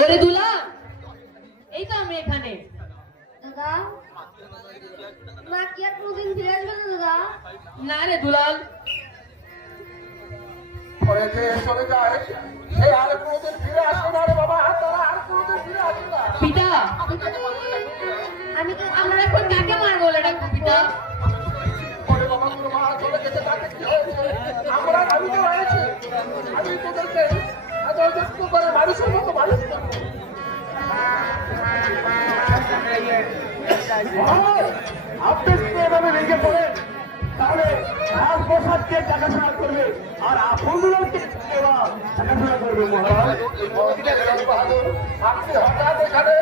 ওরে দুলা, এই তো আমি এখানে। দাদা মা কি আর কোনদিন ফিরে আসবে না দাদা? না রে দুলাল, পরে যে চলে যায় সে আর কোনদিন ফিরে আসবে না রে বাবা, তারা আর কোনদিন ফিরে আসবে না। পিতা আমি তো আমরা এখন কাকে মার বলে ডাকবো পিতা? পরে বাবা তোর মা চলে গেছে, তাকে কি হয়েছে? আমি তো রয়েছি, আমি তোদেরকে এত যত্ন করে মানুষের মতো মানুষ করবো। আপনি যদি এভাবে ভেঙে পড়েন তাহলে রাজপ্রসাদকে দেখাশোনা করবে আর আপনাদেরকে দেখাশোনা করবে মহারাজ। আপনি হঠাৎ এখানে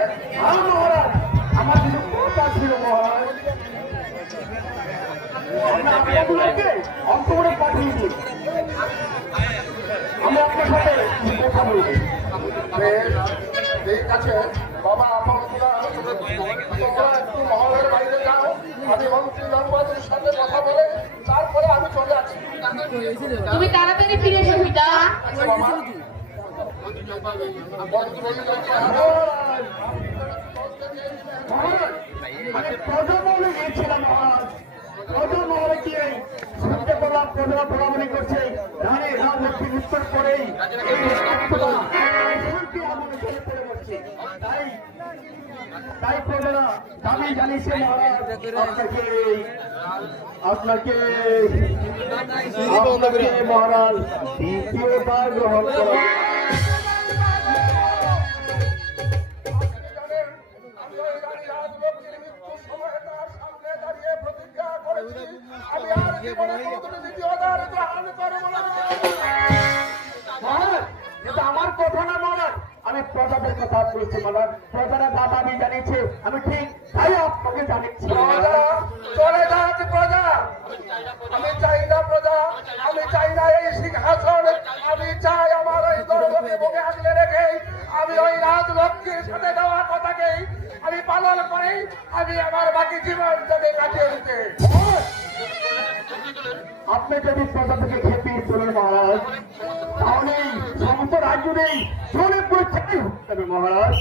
মহারাজ, আমার কিছু কথা ছিল মহারাজ, আপনাদেরকে অন্তরে পাঠিয়েছি, আমি আপনার সাথে কথা বলবো। ঠিক আছে বাবা, তোমরা একটু মহলের বাইরে যাও, আমি মন্ত্রী জনবাদের সাথে কথা বলে তারপরে আমি চলে আসছি। তুমি তাড়াতাড়ি ফিরে এসো পিতা। আচ্ছা বাবা। আমি প্রজমহলে গিয়েছিলাম মহারাজ, প্রজমহলে গিয়ে শুনতে পেলাম প্রজা বলাবলি করছে রানী রাজলক্ষ্মীর উত্তর করেই তাই প্রজারা দাবি জানিয়েছে মহারাজ আপনাকে মহারাজ দ্বিতীয়বার গ্রহণ করা। আমার কথা না মহারাজ, আমি প্রজাদের কথা বলছি মহারাজ, প্রজারা দাবি জানিয়েছে, আমি ঠিক তাই আপনাকে জানিয়েছি। চলে যাচ্ছে প্রজা, আমি চাই না প্রজা, আমি চাই না এই সিংহাসন, আমি চাই আমার ওই দরবারে বুকে আগলে রেখে আমি ওই রাজলক্ষ্মীর সাথে দেওয়া কথাকেই আমি পালন করি, আমি আমার বাকি জীবন যদি কাটিয়ে দিতে। আপনি যদি প্রজা থেকে খেপিয়ে চলেন মহারাজ, তাহলে সমস্ত রাজ্য নেই চলে পুরো চাকরি হতে হবে মহারাজ।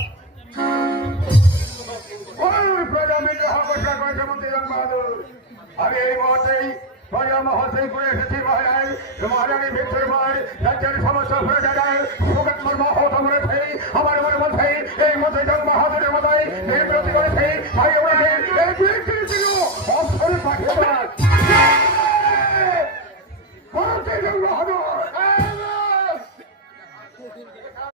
আমি এই মুহূর্তেই প্রজা মহোৎসব করে এসেছি মহারাজ, মহারানী ভিতরবার রাজ্যের সমস্ত প্রজাদের সুগত মর্ম হতে বলেছে, আমার মনে বলছে এই মধ্যে